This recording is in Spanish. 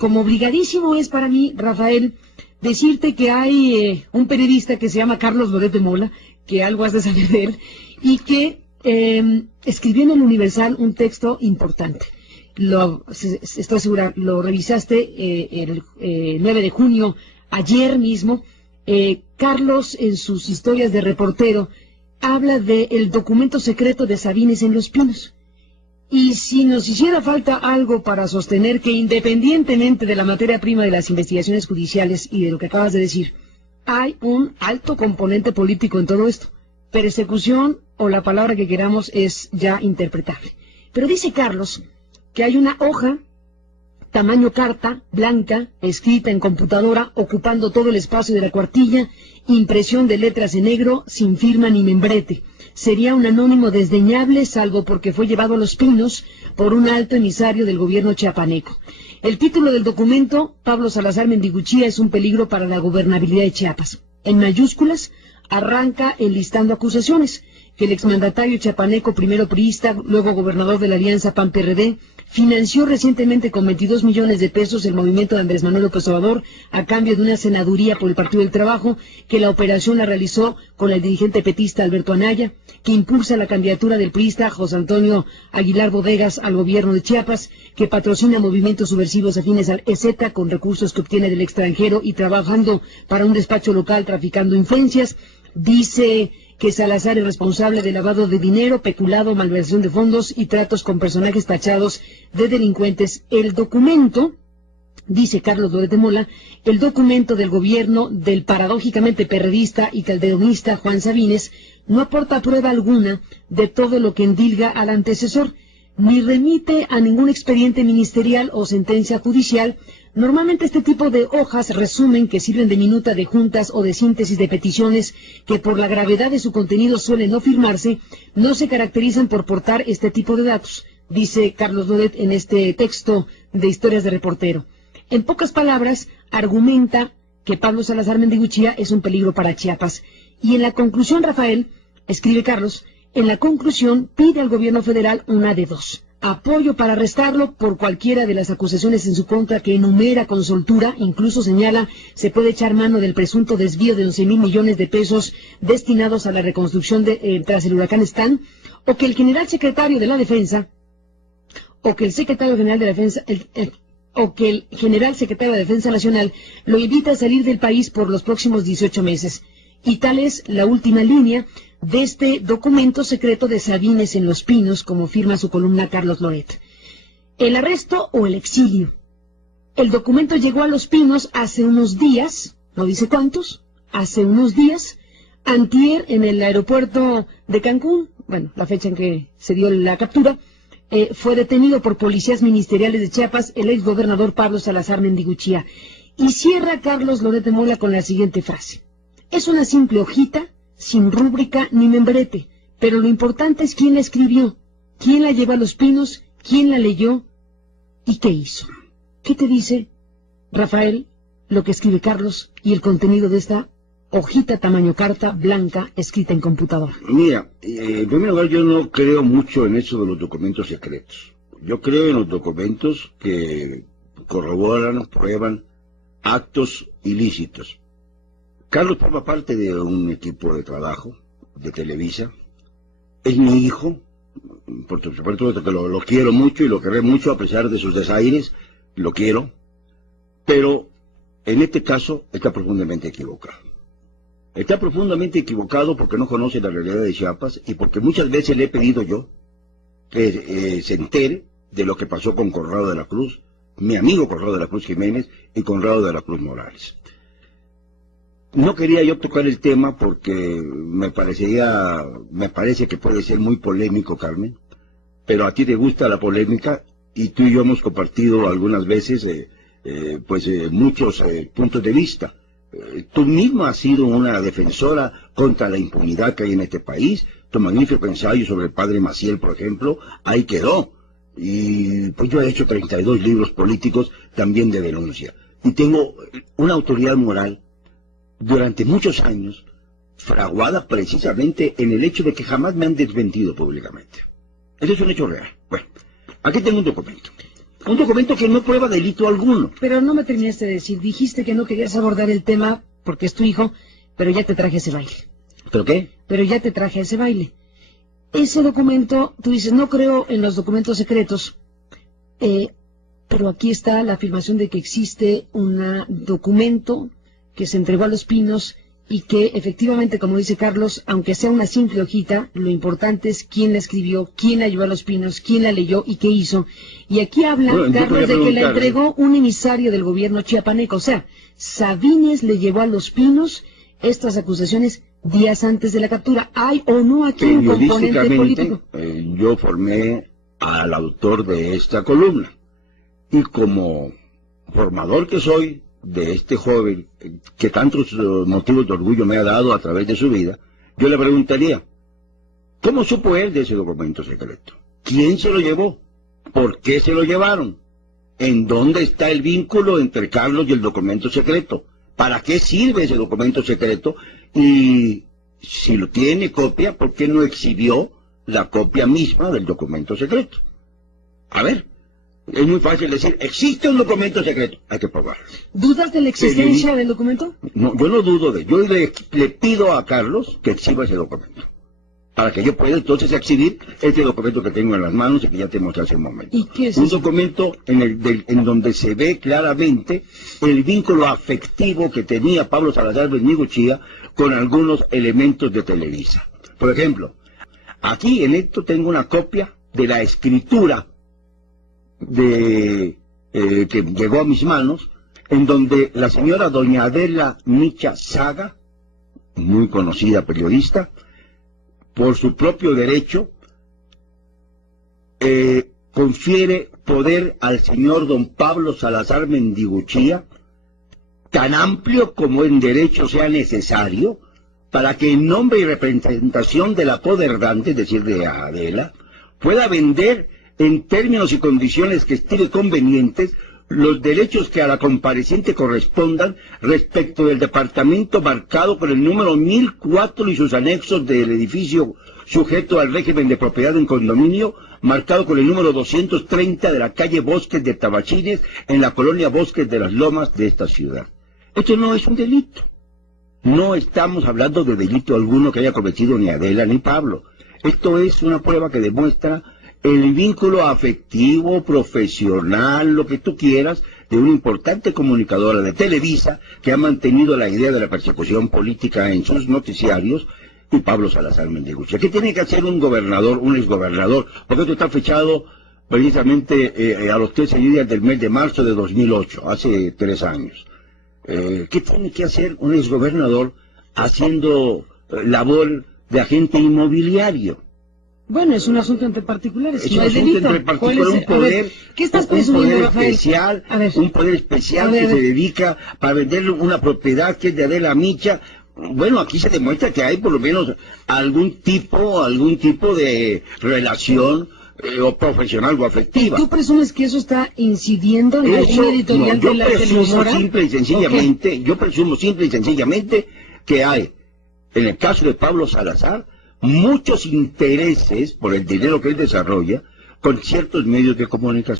como obligadísimo es para mí, Rafael, decirte que hay un periodista que se llama Carlos Loret de Mola, que algo has de saber de él, y que escribió en el Universal un texto importante. Estoy segura, lo revisaste el 9 de junio, ayer mismo. Carlos, en sus historias de reportero, habla del documento secreto de Sabines en Los Pinos. Y si nos hiciera falta algo para sostener que, independientemente de la materia prima de las investigaciones judiciales y de lo que acabas de decir, hay un alto componente político en todo esto. Persecución, o la palabra que queramos, es ya interpretable. Pero dice Carlos que hay una hoja, tamaño carta, blanca, escrita en computadora, ocupando todo el espacio de la cuartilla, impresión de letras en negro, sin firma ni membrete. Sería un anónimo desdeñable, salvo porque fue llevado a Los Pinos por un alto emisario del gobierno chiapaneco. El título del documento, Pablo Salazar Mendiguchía es un peligro para la gobernabilidad de Chiapas. En mayúsculas, arranca enlistando acusaciones, que el exmandatario chiapaneco, primero priista, luego gobernador de la Alianza PAN-PRD, financió recientemente con 22 millones de pesos el movimiento de Andrés Manuel López Obrador a cambio de una senaduría por el Partido del Trabajo, que la operación la realizó con el dirigente petista Alberto Anaya, que impulsa la candidatura del priista José Antonio Aguilar Bodegas al gobierno de Chiapas, que patrocina movimientos subversivos afines al EZ con recursos que obtiene del extranjero y trabajando para un despacho local traficando influencias. Dice que Salazar es responsable de lavado de dinero, peculado, malversación de fondos y tratos con personajes tachados de delincuentes. El documento, dice Carlos Loret de Mola, el documento del gobierno del paradójicamente perredista y calderonista Juan Sabines no aporta prueba alguna de todo lo que endilga al antecesor, ni remite a ningún expediente ministerial o sentencia judicial. Normalmente este tipo de hojas resumen que sirven de minuta de juntas o de síntesis de peticiones que por la gravedad de su contenido suelen no firmarse, no se caracterizan por portar este tipo de datos, dice Carlos Loret en este texto de historias de reportero. En pocas palabras, argumenta que Pablo Salazar Mendiguchía es un peligro para Chiapas. Y en la conclusión, Rafael, escribe Carlos, en la conclusión pide al gobierno federal una de dos: apoyo para arrestarlo por cualquiera de las acusaciones en su contra que enumera con soltura, incluso señala se puede echar mano del presunto desvío de 11,000 millones de pesos destinados a la reconstrucción tras el huracán Stan, o que el general secretario de la Defensa, o que el secretario general de la Defensa, o que el general secretario de Defensa Nacional lo invita a salir del país por los próximos 18 meses. Y tal es la última línea de este documento secreto de Sabines en Los Pinos, como firma su columna Carlos Loret. El arresto o el exilio. El documento llegó a Los Pinos hace unos días, no dice cuántos, hace unos días, antier en el aeropuerto de Cancún, bueno, la fecha en que se dio la captura, fue detenido por policías ministeriales de Chiapas el exgobernador Pablo Salazar Mendiguchía. Y cierra Carlos Loret de Mola con la siguiente frase: es una simple hojita, sin rúbrica ni membrete, pero lo importante es quién la escribió, quién la llevó a Los Pinos, quién la leyó y qué hizo. ¿Qué te dice, Rafael, lo que escribe Carlos y el contenido de esta hojita tamaño carta blanca escrita en computadora? Mira, en primer lugar, yo no creo mucho en eso de los documentos secretos. Yo creo en los documentos que corroboran, prueban actos ilícitos. Carlos forma parte de un equipo de trabajo de Televisa. Es mi hijo, por supuesto que lo quiero mucho y lo querré mucho a pesar de sus desaires, lo quiero, pero en este caso está profundamente equivocado. Está profundamente equivocado porque no conoce la realidad de Chiapas y porque muchas veces le he pedido yo que se entere de lo que pasó con Conrado de la Cruz, mi amigo Conrado de la Cruz Jiménez y Conrado de la Cruz Morales. No quería yo tocar el tema porque me parece que puede ser muy polémico, Carmen, pero a ti te gusta la polémica y tú y yo hemos compartido algunas veces muchos puntos de vista. Tú mismo has sido una defensora contra la impunidad que hay en este país. Tu magnífico ensayo sobre el padre Maciel, por ejemplo, ahí quedó. Y pues yo he hecho 32 libros políticos también de denuncia. Y tengo una autoridad moral durante muchos años, fraguada precisamente en el hecho de que jamás me han desmentido públicamente. Eso es un hecho real. Bueno, aquí tengo un documento. Un documento que no prueba delito alguno. Pero no me terminaste de decir, dijiste que no querías abordar el tema porque es tu hijo, pero ya te traje ese baile. ¿Pero qué? Pero ya te traje ese baile. Ese documento, tú dices, no creo en los documentos secretos, pero aquí está la afirmación de que existe un documento que se entregó a Los Pinos y que efectivamente, como dice Carlos, aunque sea una simple hojita, lo importante es quién la escribió, quién la llevó a Los Pinos, quién la leyó y qué hizo. Y aquí habla, bueno, Carlos, de que la entregó un emisario del gobierno chiapaneco. O sea, Sabines le llevó a Los Pinos estas acusaciones días antes de la captura. ¿Hay o no aquí un componente político? Yo formé al autor de esta columna. Y como formador que soy de este joven, que tantos motivos de orgullo me ha dado a través de su vida, yo le preguntaría, ¿cómo supo él de ese documento secreto? ¿Quién se lo llevó? ¿Por qué se lo llevaron? ¿En dónde está el vínculo entre Carlos y el documento secreto? ¿Para qué sirve ese documento secreto? Y si lo tiene copia, ¿por qué no exhibió la copia misma del documento secreto? A ver. Es muy fácil decir, existe un documento secreto, hay que probarlo. ¿Dudas de la existencia del documento? No, yo no dudo de, yo le pido a Carlos que exhiba ese documento, para que yo pueda entonces exhibir este documento que tengo en las manos y que ya te mostré hace un momento. ¿Y qué es un eso? Documento en donde se ve claramente el vínculo afectivo que tenía Pablo Salazar Mendigochía con algunos elementos de Televisa. Por ejemplo, aquí en esto tengo una copia de la escritura que llegó a mis manos, en donde la señora doña Adela Micha Saga, muy conocida periodista, por su propio derecho, confiere poder al señor don Pablo Salazar Mendigochía, tan amplio como en derecho sea necesario, para que en nombre y representación de la poderdante, es decir, de Adela, pueda vender en términos y condiciones que estime convenientes, los derechos que a la compareciente correspondan respecto del departamento marcado con el número 1004 y sus anexos del edificio sujeto al régimen de propiedad en condominio, marcado con el número 230 de la calle Bosques de Tabachines, en la colonia Bosques de las Lomas de esta ciudad. Esto no es un delito. No estamos hablando de delito alguno que haya cometido ni Adela ni Pablo. Esto es una prueba que demuestra el vínculo afectivo, profesional, lo que tú quieras, de una importante comunicadora de Televisa que ha mantenido la idea de la persecución política en sus noticiarios, y Pablo Salazar Mendigochía. ¿Qué tiene que hacer un gobernador, un exgobernador? Porque esto está fechado precisamente a los 13 días del mes de marzo de 2008, hace 3 años. ¿Qué tiene que hacer un exgobernador haciendo labor de agente inmobiliario? Bueno, es un asunto entre particulares. Es un asunto entre particulares, un poder, ¿qué estás presumiendo, Rafael? Un poder especial que se dedica para vender una propiedad que es de Adela Micha. Bueno, aquí se demuestra que hay por lo menos algún tipo de relación o profesional o afectiva. ¿Tú presumes que eso está incidiendo en la línea editorial de la telenovela? Yo presumo simple y sencillamente que hay, en el caso de Pablo Salazar, muchos intereses por el dinero que él desarrolla con ciertos medios de comunicación.